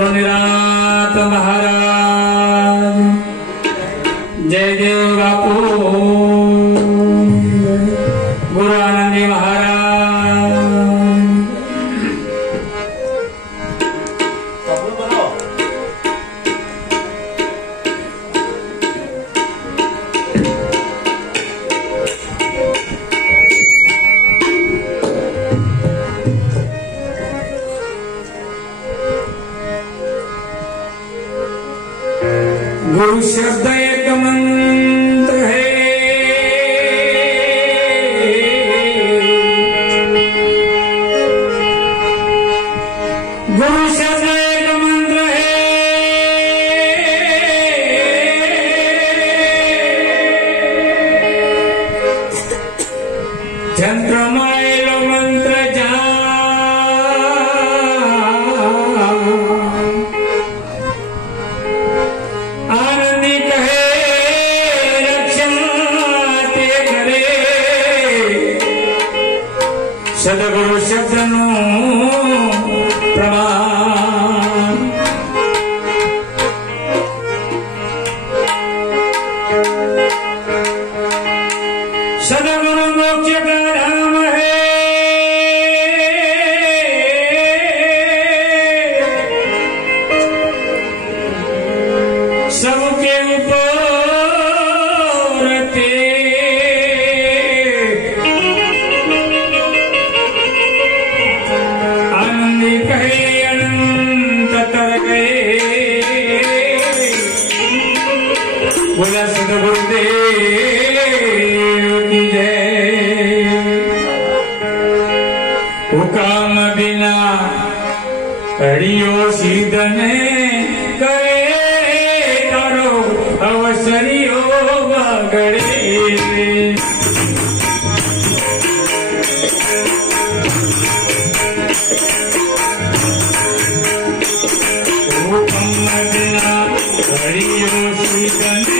गुरुनिरात महाराज जय देव बापू गुरु आनंदी महाराज गुरु शब्द एक मंत्र है गुरु शब्द एक मंत्र है चंद्रमय मंत्र सदगुरु शब्द प्रमाण सदगुरु मोक्ष का धाम है सबके ऊपर बोला सदगुरुदेव की जय। हुकाम बिना करियो सीधने करे तारो अवसरियो बगड़े हुकाम बिना करियो सीधने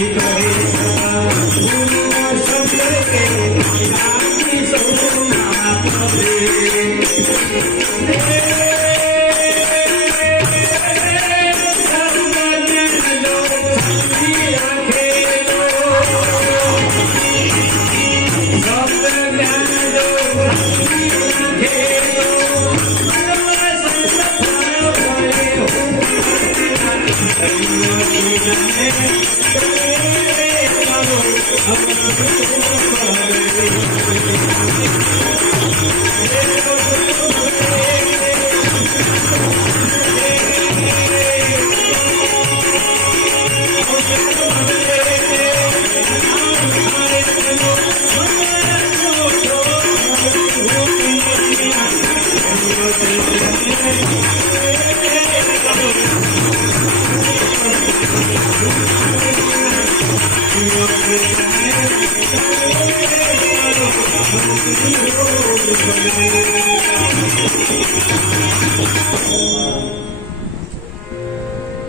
Amen.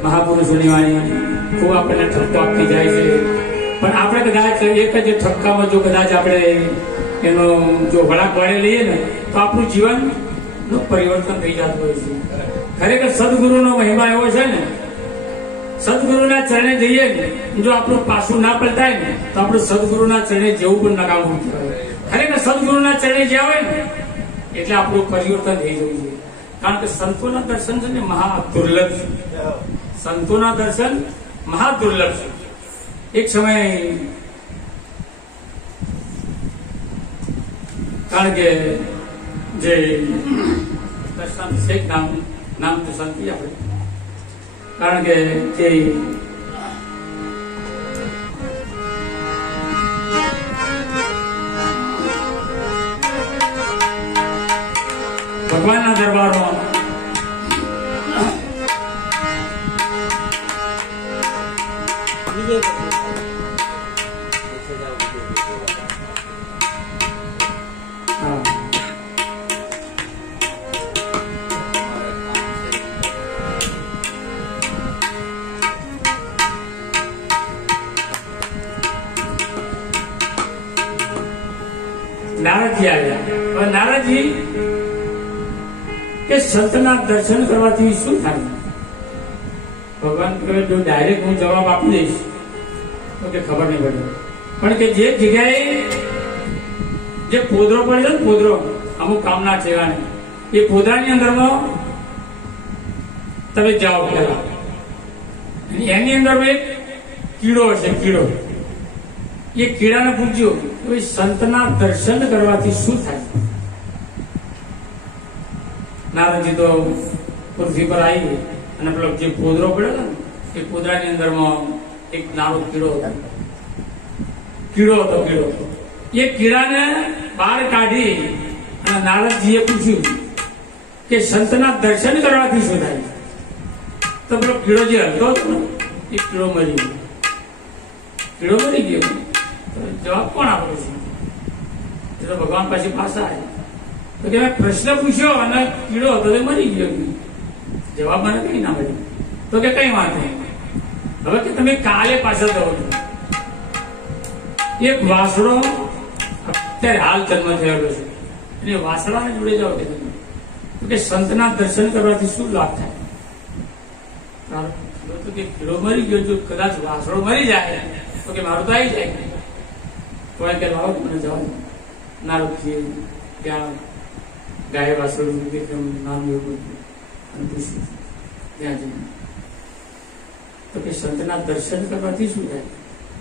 મહાપુરુષોની વાણી ખૂબ આપણને ઠપકો આપતી જાય છે, પણ આપણે કદાચ એક જ ઠપકામાં જો કદાચ આપણે એનો જો વળાંક વાળી લઈએ ને તો આપણું જીવન નું પરિવર્તન થઈ જતું હોય છે. ખરેખર સદગુરુનો મહિમા એવો છે ને, સદગુરુના ચરણે જઈએ ને જો આપણું પાછું ના પલટાય ને તો આપણું સદગુરુના ચરણે જેવું પણ નકામું કહેવાય. ખરેખર સદગુરુના ચરણે જ્યાં હોય ને એટલે આપણું પરિવર્તન થઈ જવું છે. કારણ કે સંતોના દર્શન છે ને મહા દુર્લભ છે. સંતોના દર્શન મહા દુર્લભ છે. એક સમય કારણ કે જે દર્શન શેખ નામ તો સંતી આપણે, કારણ કે જે ભગવાનના દરબારમાં નારદજી આવ્યા. નારદજી કે સંતના દર્શન કરવાથી શું થાય? ભગવાન કહે જો ડાયરેક્ટ હું જવાબ આપી દઈશ તો કે ખબર નહીં પડે, પણ કે જે જગ્યાએ જે પોદરો પડે ને પોદરો અમુક કામના ઠેકાણે એ પોદરાની અંદરમાં તમે જાઓ પેલા, એની અંદર એક કીડો હશે. કીડો એ કીડાને પૂછજો સંતના દર્શન કરવાથી શું થાય? નારદજી તો પૃથ્વી પર આવી અને પેલો જે પોદરો પડ્યો ને એ પોદરાની અંદરમાં એક નાનો કીડો હતો. એ કીડાને બહાર કાઢી અને નારદજીએ પૂછ્યું કે સંતના દર્શન કરવાથી શું થાય? તો પેલો કીડો જે હતો એ કીડો મરી ગયો. જવાબ કોણ આપે છે? એ તો ભગવાન પાસે પાછા આવ્યા તો કે પ્રશ્ન પૂછ્યો અને કીડો હતો તે મરી ગયો. જવાબ મને કઈ ના મળ્યો. તો કે કઈ વાત નહીં, હવે કે તમે કાલે પાછા જાઓ છો. એક વાસડો અત્યારે હાલ જન્મ થયેલો છે અને વાસડાને જોડે જાઓ કે તમે તો કે સંતના દર્શન કરવાથી શું લાભ થાય? તો કે કીડો મરી ગયો, જો કદાચ વાસડો મરી જાય તો કે મારું તો આવી જાય. તો કે લાવો મને જવા દો. નારદજી ત્યાં ગાય વાસડું નામ એવું અને પૂછ્યું ત્યાં જઈને તો કે સંતના દર્શન કરવાથી શું થાય?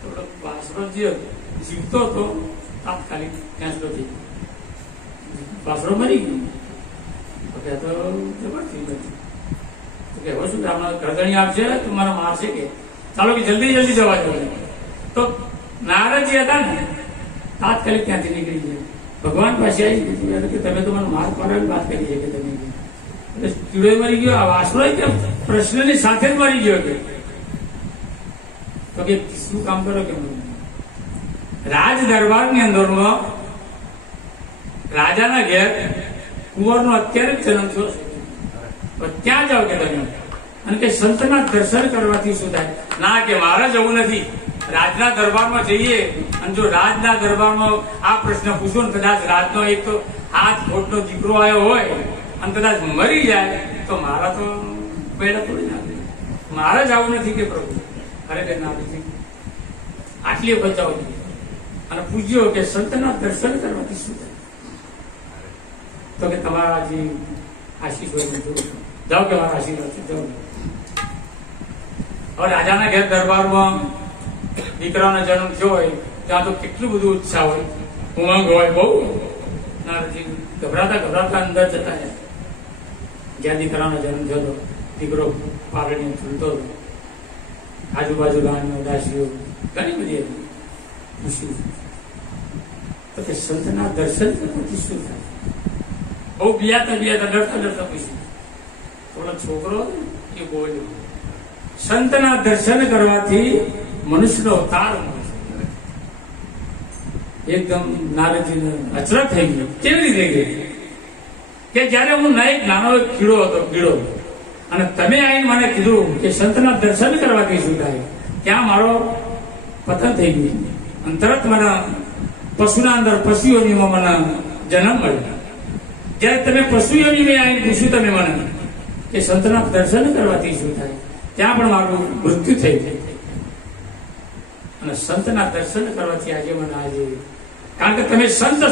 તો વાસડો જે જીવતો હતો તાત્કાલિક ત્યાં થઈ ગયો. વાસડો મરી ગયો તો જબર થઈ ગયો. તો કે હવે શું ગરદણી આપશે તો મારા મારશે કે ચાલો કે જલ્દી જવા દો. તો નારદજી હતા ને તાત્કાલિક ત્યાંથી નીકળી ગયા. ભગવાન પાસે આવી ગયું કે તમે તો મને માર પાડવાની વાત કરી છે કે તમે એટલે કીડો મરી ગયો, આ વાસડો કે પ્રશ્નની સાથે જ મરી ગયો. કે તો કે શું કામ કરો કે રાજ દરબારની અંદરમાં રાજાના ઘેર કુંવરનો અત્યારે જ જન્મ થયો છે, ત્યાં જાઓ કે તમે અને કે સંતના દર્શન કરવાથી શું થાય? ના કે મારે જવું નથી. રાજના દરબારમાં જઈએ અને જો રાજના દરબારમાં આ પ્રશ્ન પૂછો ને કદાચ રાજનો એક તો હાથ ખોટનો દીકરો આવ્યો હોય અને કદાચ મરી જાય તો મારા તો પેડા થોડી ના મારે જવું નથી કે પ્રભુ. અરે કે ના આટલી વખત જાઓ અને પૂછ્યો કે સંતના દર્શન કરવાથી શું થાય? તો કે તમારા જે આશીષ હોય જાઓ કે મારા આશીર્વાદ જાઓ. હવે રાજાના ઘેર દરબારમાં દીકરાનો જન્મ થયો હોય ત્યાં તો કેટલું બધું ઉત્સાહ હોય, ઉમંગ હોય બહુ. નારદજી ગભરાતા અંદર જતા રહ્યા. જ્યાં દીકરાનો જન્મ થયો હતો, દીકરો પારણીને ઝૂલતો હતો. આજુબાજુ ગામની ઉદાસીઓ ઘણી બધી હતી. ખુશી તો કે સંતના દર્શન કરવાથી શું થાય? બહુ બિયાતા ડરતા પૂછ્યું. થોડો છોકરો એ બોલ્યો, સંતના દર્શન કરવાથી મનુષ્યનો અવતાર મળે છે. એકદમ નારદજીને અચરજ થઈ ગયો. કેવી રીતે થઈ ગઈ? કે જયારે હું નાનો કીડો હતો, કીડો, અને તમે આવીને મને કીધું કે સંતના દર્શન કરવાથી શું થાય, ત્યાં મારો પતન થઈ ગયું. અને તરત મને પશુના અંદર પશુઓનીમાં મને જન્મ મળ્યો. જયારે તમે પશુઓની આવીને પૂછ્યું તમે મને કે સંતના દર્શન કરવાથી શું થાય, ત્યાં પણ મારું મૃત્યુ થઈ ગયું. અને સંતના દર્શન કરવાથી આજે કારણ કે તમે સંત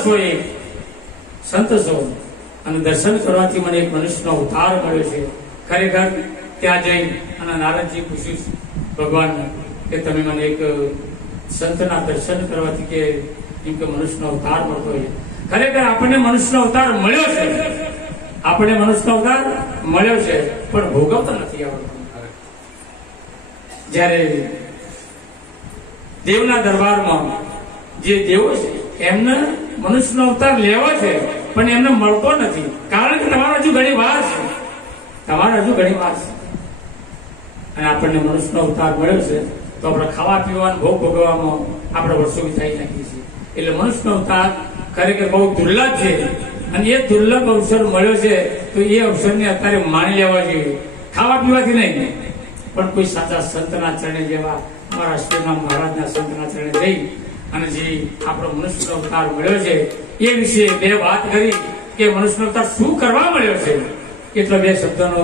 છો અને દર્શન કરવાથી મને એક મનુષ્યનો અવતાર મળ્યો છે. ખરેખર ત્યાં જઈ અને નારદજી પૂછ્યું ભગવાનને કે તમે મને એક સંતના દર્શન કરવાથી કે એમ કે મનુષ્યનો અવતાર મળતો હોય. ખરેખર આપણને મનુષ્યનો અવતાર મળ્યો છે, પણ ભોગવતો નથી આવડતો. જયારે દેવના દરબારમાં જે દેવો છે એમને મનુષ્યનો અવતાર લેવો છે, પણ એમને મળતો નથી. કારણ કે તમારો હજુ ઘણી વાર છે. અને આપણને મનુષ્યનો અવતાર મળ્યો છે તો આપણે ખાવા પીવાનું ભોગ ભોગવવામાં આપણે વર્ષો વિતાઈ નાખીએ છીએ. એટલે મનુષ્યનો અવતાર ખરેખર બહુ દુર્લભ છે. અને એ દુર્લભ અવસર મળ્યો છે તો એ અવસરને અત્યારે માણી લેવા જોઈએ. ખાવા પીવાથી નહીં, પણ કોઈ સાચા સંતના ચરણે જેવા અમારા શ્રીરામ મહારાજના સંતના ચરણે જઈ અને જે આપણો મનુષ્યનો અવતાર મળ્યો છે એ વિશે બે વાત કરી કે મનુષ્યનો અવતાર શું કરવા મળ્યો છે. એટલા બે શબ્દનો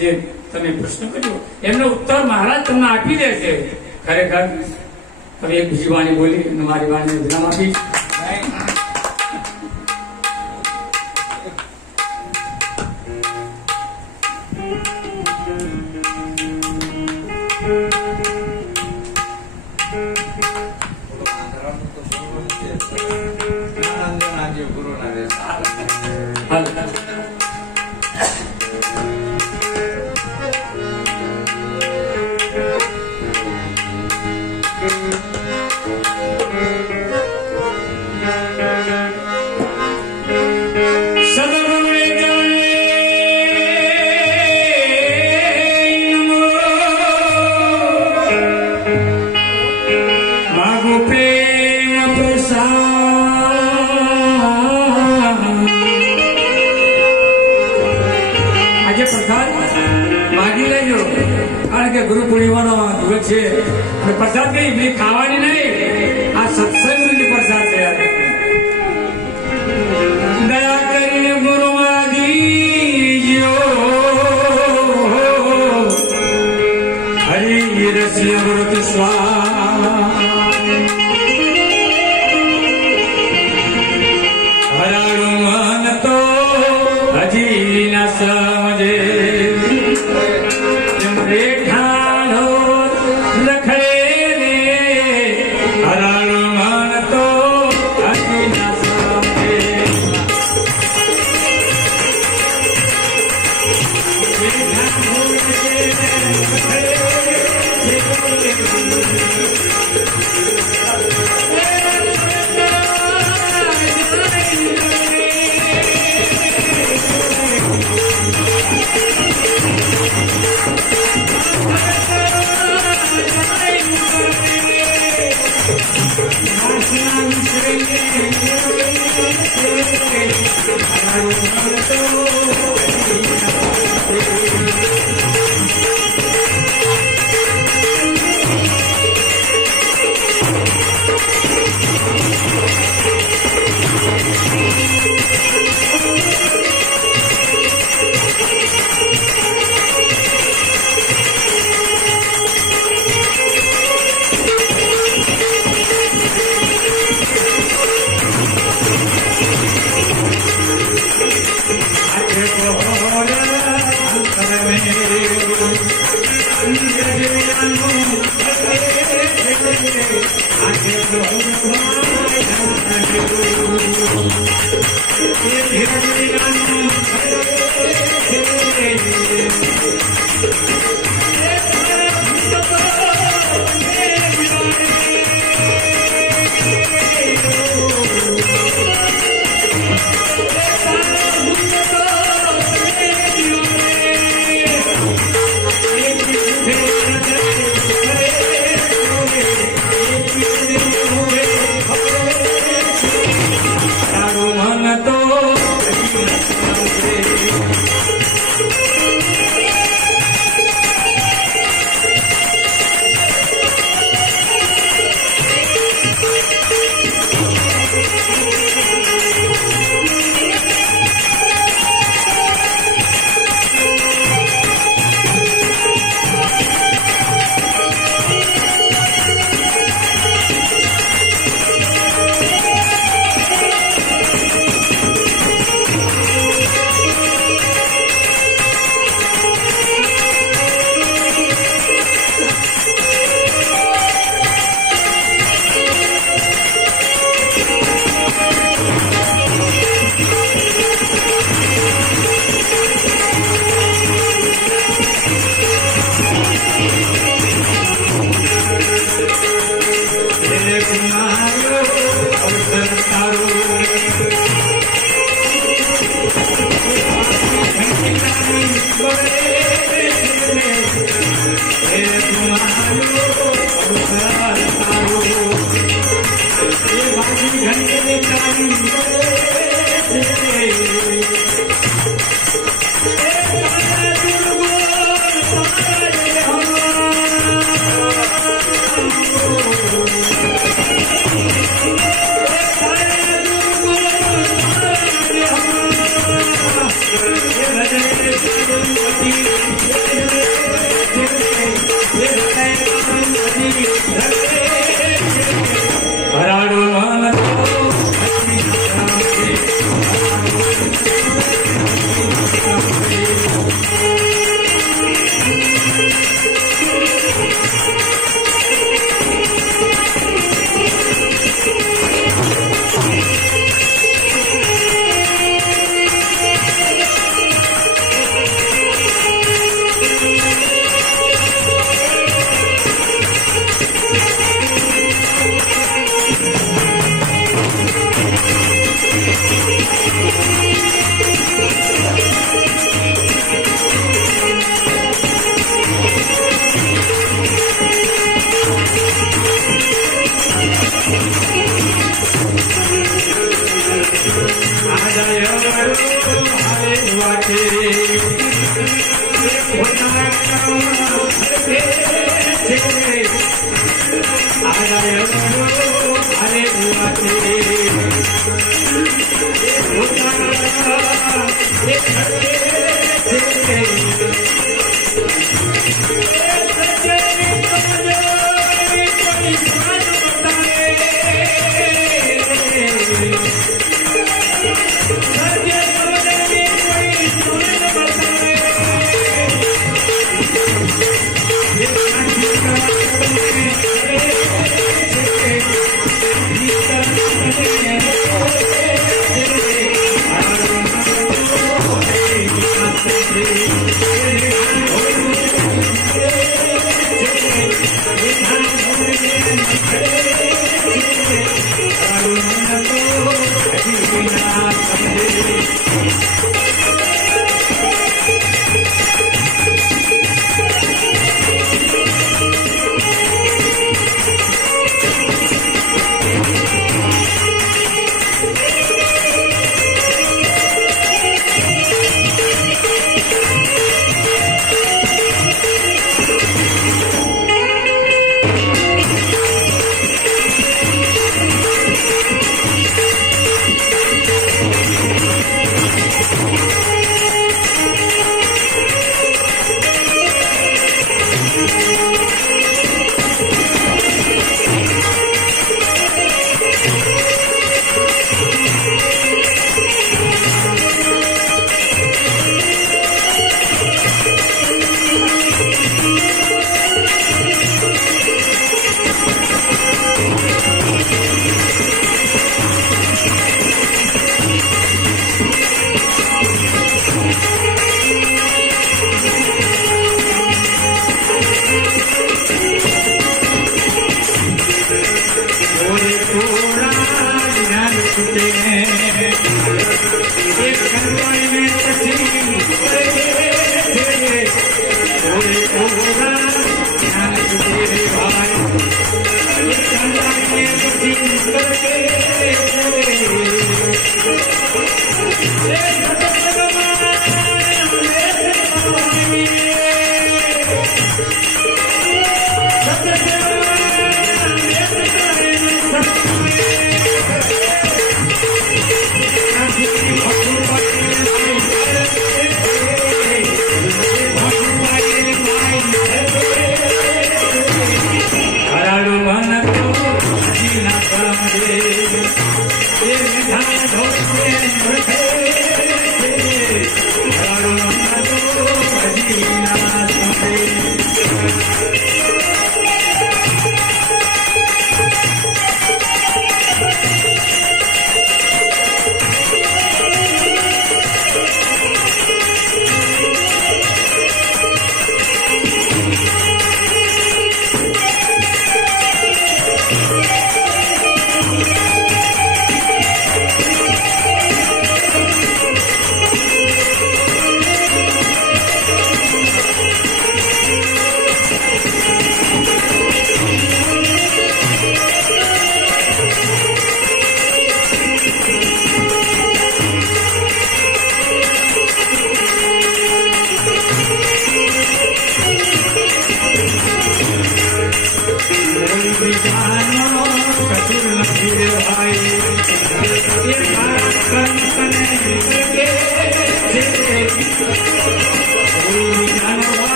જે તમે પ્રશ્ન કર્યો એમનો ઉત્તર મહારાજ તમને આપી દે છે. ખરેખર હવે એક બીજી વાણી બોલી અને મારી વાણીને વિરામ આપી. ગુરુ પૂર્ણિમાનો દિવસ છે અને પ્રસાદ કઈ ખાવાની નહીં, આ સત્સંગની પ્રસાદ છે. દયા કરીને ગુરુ માગીજો હરિ રસિય વ્રત સ્વા હરાણું મન તો હજી ના સમજે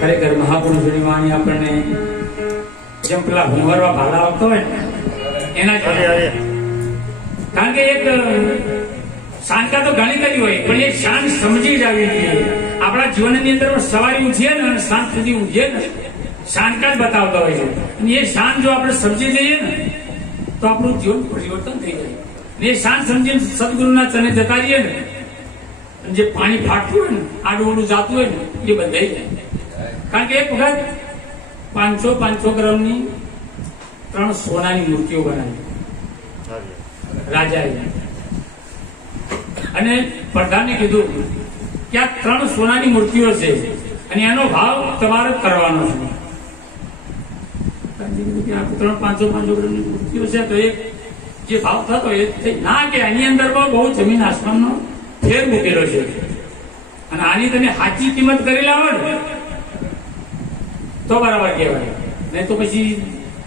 ખરેખર મહાપુરુષોની વાણી આપણને જેમ પેલા હુંવરવા ભાલા આવતો હોય ને એના કારણ કે એક શાંકા તો ઘણી કરી હોય પણ એ શાંત સમજી જ આવી જોઈએ. આપણા જીવનની અંદર સવારે ઉઠીએ ને અને સાંજ સુધી ઊંઘીએ ને શાંકા જ બતાવતા હોય છે અને એ શાંત જો આપણે સમજી જઈએ ને તો આપણું જીવન પરિવર્તન થઈ જાય. એ શાંત સમજીને સદગુરુના ચરણે જતા રહીએ ને જે પાણી ફાટતું હોય ને આડું ઓડું જાતું હોય ને એ બંધાઈ જાય. કારણ કે એક વખત 500 ગ્રામની 3 સોનાની મૂર્તિઓ બનાવી રાજાએ અને પ્રધાને કીધું કે આ 3 સોનાની મૂર્તિઓ છે અને એનો ભાવ તમારે કરવાનો છે. 500 ગ્રામની મૂર્તિઓ છે તો એ જે ભાવ થતો એ ના કે આની અંદર બહુ જમીન આસમાનનો ફેર મૂકેલો છે અને આની તમે સાચી કિંમત કરી લાવો ને તો બરાબર કહેવાય, નહીં તો પછી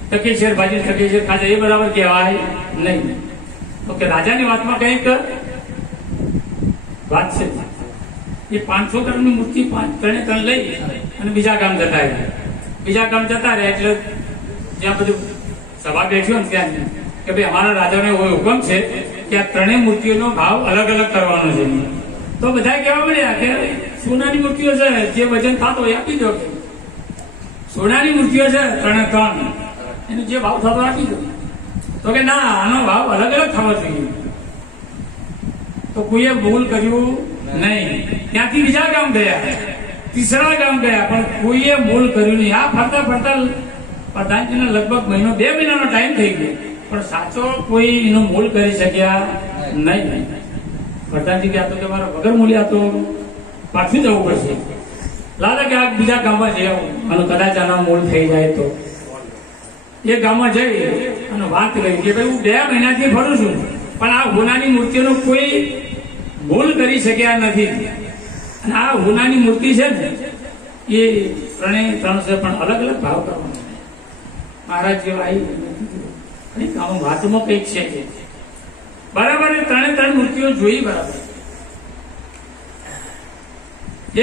ટકે શેર ભાજી ટકે શેર ખાધા એ બરાબર કહેવાય નહીં. તો કે રાજાની વાતમાં કંઈક વાત છે. એ 500 ગ્રામની મૂર્તિ 3 લઈ અને બીજા ગામ જતા રહ્યા એટલે જ્યાં બધું સભા બેઠ્યો ને ત્યાં કે ભાઈ અમારા રાજાનો એવો હુકમ છે કે આ 3 મૂર્તિઓનો ભાવ અલગ અલગ કરવાનો છે. તો બધા કહેવા મળ્યા કે સોનાની મૂર્તિઓ છે જે વજન થતો હોય આપી દો. સોનાની મૂર્તિઓ છે 3 એનો જે ભાવ થતો આપી દો. તો કે ના આનો ભાવ અલગ અલગ થવો જોઈએ. તો કોઈએ ભૂલ કર્યું નહીં. ત્યાંથી બીજા ગામ ગયા, ત્રીસરા ગામ ગયા, પણ કોઈએ ભૂલ કર્યું નહીં. આ ફરતા પ્રધાનજીને લગભગ 2 મહિનાનો ટાઈમ થઈ ગયો પણ સાચો કોઈ એનો મૂલ કરી શક્યા નહીં. પ્રધાનજી કે આ તો તમારા વગર મૂલ્યા તો પાછું જવું પડશે. લાગે કે આ બીજા ગામમાં જઈ આવું અને કદાચ આનો મૂળ થઈ જાય તો એ ગામમાં જઈ અને વાત કરી કે ભાઈ હું 2 મહિનાથી ફરું છું પણ આ હોનાની મૂર્તિઓનો કોઈ ભૂલ કરી શક્યા નથી. અને આ હોનાની મૂર્તિ છે ને એ ત્રણ છે, પણ અલગ અલગ ભાવ કરવાનો. મહારાજ જેવા આવી આમ વાતમાં કંઈક છે બરાબર. ત્રણ મૂર્તિઓ જોઈ બરાબર,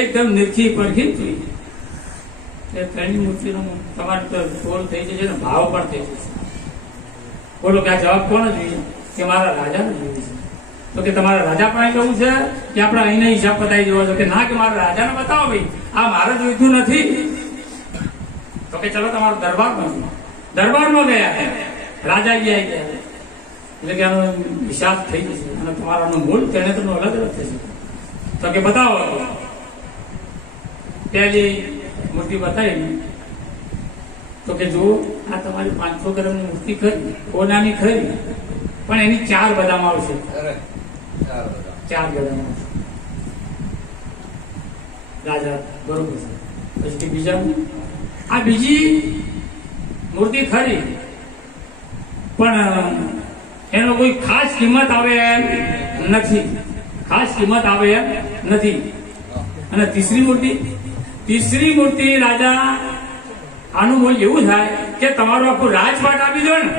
એકદમ નિરખી પરખી જોઈ. ત્રણની મૂર્તિનો તમારે તો તોલ થઈ જશે ને ભાવ પણ થઈ જશે. બોલો કે આ જવાબ કોણ જોઈએ? કે મારા રાજાને જોઈએ છે. તો કે તમારા રાજા પાસે કેવું છે કે આપણે અહીંના હિસાબ બતાવી દેવો છો? કે ના, કે મારા રાજાને બતાવો ભાઈ, આ મારે જોઈતું નથી. તો કે ચલો તમારો દરબારમાં ગયા. રાજા ગયા એટલે કે આનો હિસાબ થઈ જશે અને તમારાનો મૂળ તેને તો અલગ અલગ થશે. તો કે બતાવો. પહેલી મૂર્તિ બતાવી તો કે જુઓ, આ તમારી 500 ગ્રામની મૂર્તિ ખરી, કોનાની ખરી, પણ એની 4 બદામ આવશે. 4 બદામ આવશે. રાજા બરોબર છે. પછી બીજા, આ બીજી મૂર્તિ ખરી પણ એનો કોઈ ખાસ કિંમત આવે એમ નથી. અને ત્રીસરી મૂર્તિ રાજા, આનું મૂલ્ય એવું થાય કે તમારું આખું રાજપાટ આપી દો ને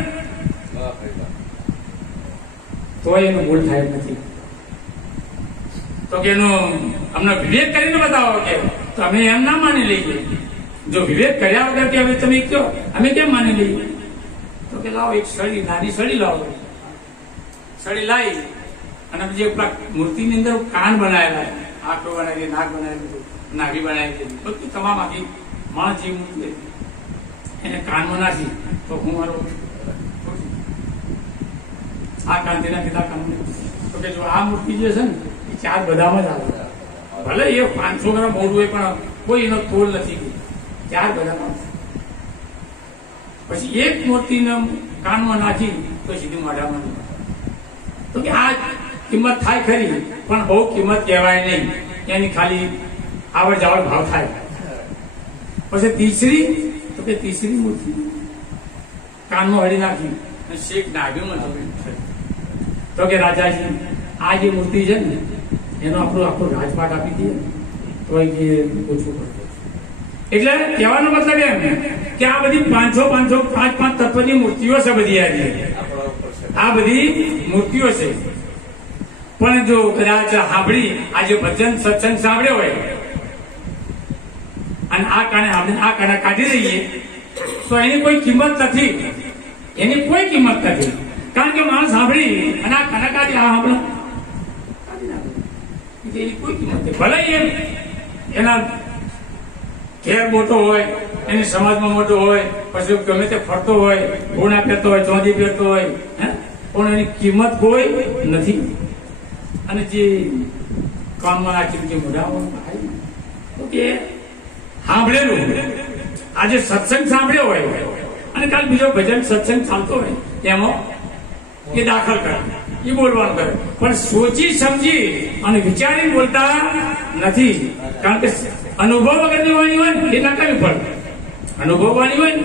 તો એનું મૂળ થાય નથી. તો કે એનો અમને વિવેક કરીને બતાવો કે તો અમે એમ ના માની લઈએ. જો વિવેક કર્યા વગર કે હવે તમે કહો અમે કેમ માની લઈએ? તો કે લાવો એક સળી, નાની સળી લાવો. સળી લાવી અને જે મૂર્તિની અંદર કાન બનાવેલા, આંખો બનાવી, નાક બનાવી, નાભી બનાવી, બધું તમામ આખી માણસ જે મૂર્તિ એને કાનમાં નાખી તો હું મારો આ કાન તેના પિતા કાન. તો કે જો આ મૂર્તિ જે છે ને એ 4 બધામાં જ આવે. ભલે એ 500 ગ્રામ મોડું હોય પણ કોઈ એનો તોલ નથી. 4 બધામાં. પછી એક મૂર્તિને કાનમાં નાખી તો સીધી મોઢામાં. તો કે આ કિંમત થાય ખરી પણ બહુ કિંમત કહેવાય નહીં, એની ખાલી આવડ જાવડ ભાવ થાય. પછી ત્રીસરી મૂર્તિ કાનમાં હળી નાખી અને શેખ નાભીમાં. તો કે રાજાજી, આ જે મૂર્તિ છે ને એનો આપણો આખો રાજપાટ આપી દઈએ તો એ ઓછું પડે. એટલે કહેવાનો મતલબ એમ કે આ બધી 500 5 તત્વની મૂર્તિઓ છે. આ બધી મૂર્તિઓ છે. પણ જો કદાચ સાંભળી, આજે ભજન સત્સંગ સાંભળ્યો હોય અને આ કાને કાઢી દઈએ તો એની કોઈ કિંમત નથી. કારણ કે માણસ સાંભળી અને આ કાને કાઢી, આ સાંભળો એની કોઈ કિંમત નથી. ભલે એના ઘેર મોટો હોય, એની સમાજમાં મોટો હોય, પછી ગમે તે ફરતો હોય, ઘોડા પહેરતો હોય, ચોંધી પહેરતો હોય, પણ એની કિંમત કોઈ નથી. અને જે કાનમાં નાખી, જે મોઢામાં કે સાંભળેલું, આજે સત્સંગ સાંભળ્યો હોય અને કાલ બીજો ભજન સત્સંગ ચાલતો હોય એમાં એ દાખલ કરે, એ બોલવાનું કરે, પણ સોચી સમજી અને વિચારી બોલતા નથી. કારણ કે અનુભવ વગરની વાણી હોય ને એ નકામી પડે. અનુભવ વાણી હોય ને,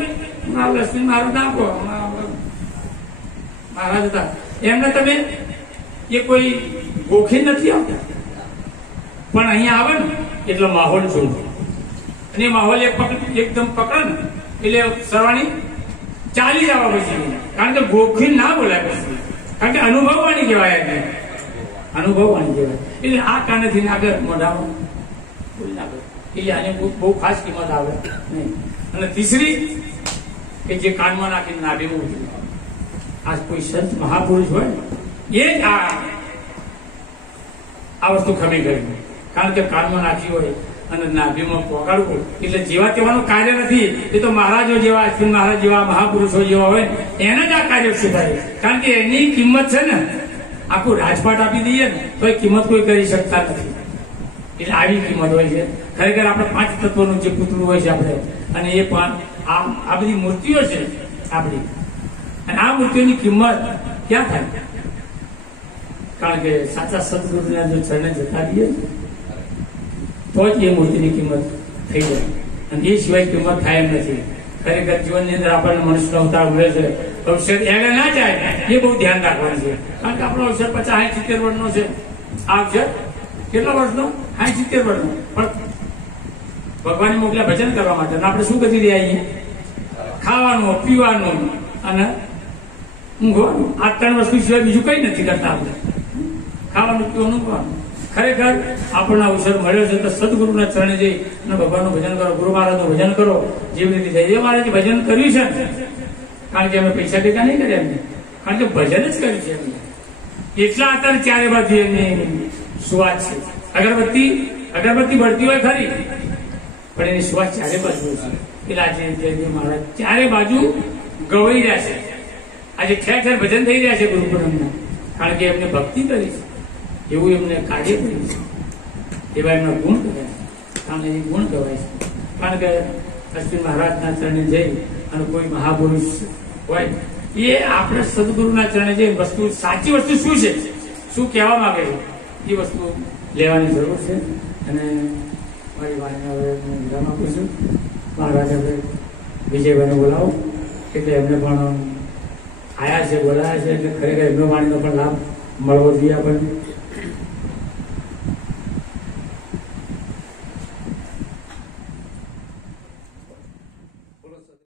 લક્ષ્મી મારું નાખો મહારાજ હતા એમને તમે એ કોઈ ગોખી નથી આવતા, પણ અહીંયા આવે ને એટલે માહોલ જોવો. અને માહોલ એકદમ પકડે ને એટલે સરવાણી ચાલી જવા પછી. કારણ કે ગોખી ના બોલાય પછી, કારણ કે અનુભવવાની કહેવાય. એટલે આ કાનેથી આગળ મોઢામાં બોલી નાખે એટલે આને બહુ ખાસ કિંમત આવે નહીં. અને ત્રીસરી કે જે કાનમાં નાખીને નાભીમાં ઉતરી, આ કોઈ સંત મહાપુરુષ હોય એ જ આ વસ્તુ ખમી ગઈ. કારણ કે કાનમાં નાખી હોય અને નાભીમાં પોગાડવું એટલે જેવા તેવાનું કાર્ય નથી. એ તો મહારાજો જેવા, અશ્વિન મહારાજ જેવા મહાપુરુષો જેવા હોય એને જ આ કાર્ય સુધારે. કારણ કે એની કિંમત છે ને, આખું રાજપાટ આપી દઈએ ને તો એ કિંમત કોઈ કરી શકતા નથી. એટલે આવી કિંમત હોય છે. ખરેખર આપણે 5 તત્વોનું જે પૂતળું હોય છે આપણે, અને એ પણ આ બધી મૂર્તિઓ છે આપણી, અને આ મૂર્તિઓની કિંમત ક્યાં થાય? કારણ કે સાચા સદગુરુના જો ચરણે જતા રહીએ તો જ એ મૂર્તિની કિંમત થઈ જાય, અને એ સિવાય કિંમત થાય એમ નથી. ખરેખર જીવનની અંદર આપણને મનુષ્યનો અવતાર મળે છે અવસર એને ના જાય એ બહુ ધ્યાન રાખવાનું છે. કારણ કે આપણો અવસર 50-70 વર્ષનો છે. આ અવસર કેટલા વર્ષનો? 70 વર્ષનો. પણ ભગવાન મોકલ્યા ભજન કરવા માટે, આપણે શું કરી રહ્યા છીએ? ખાવાનું, પીવાનું અને ઊંઘવાનું. આ 3 વસ્તુ સિવાય બીજું કઈ નથી કરતા આપણે. ખાવાનું, પીવાનું, ઊંઘવાનું. ખરેખર આપણને અવસર મળ્યો છે તો સદગુરુના ચરણે જઈ અને ભગવાનનું ભજન કરો, ગુરુ મહારાજનું ભજન કરો. જેવી રીતે જય મહારાજે ભજન કર્યું છે ને, કારણ કે અમે પૈસા ભેગા નહીં કર્યા એમને, કારણ કે ભજન જ કર્યું છે એમને. એટલા અત્યારે ચારે બાજુ એમની સુવાસ છે. અગરબત્તી બળતી હોય ખરી, પણ એની સુવાસ ચારે બાજુ છે. એટલે આજે જય મહારાજ ચારે બાજુ ગવાઈ રહ્યા છે. આજે ઠેર ઠેર ભજન થઈ રહ્યા છે ગુરુપુરમના, કારણ કે એમને ભક્તિ કરી છે, એવું એમને કાર્ય કર્યું છે, એવા એમના ગુણ કર્યા છે. કારણ એ ગુણ કહેવાય છે. કારણ કે અશ્વિન મહારાજના ચરણે જઈ અને કોઈ મહાપુરુષ હોય એ આપણે સદગુરુના ચરણે જઈ વસ્તુ, સાચી વસ્તુ શું છે, શું કહેવા માંગે છે, એ વસ્તુ લેવાની જરૂર છે. અને મારી વાણીને હવે હું વિરામ આપું છું. મહારાજ હવે વિજયભાઈને બોલાવો, એટલે એમને પણ આયા છે, બોલાયા છે, એટલે ખરેખર એમનો વાણીનો પણ લાભ મળવો જોઈએ આપણને.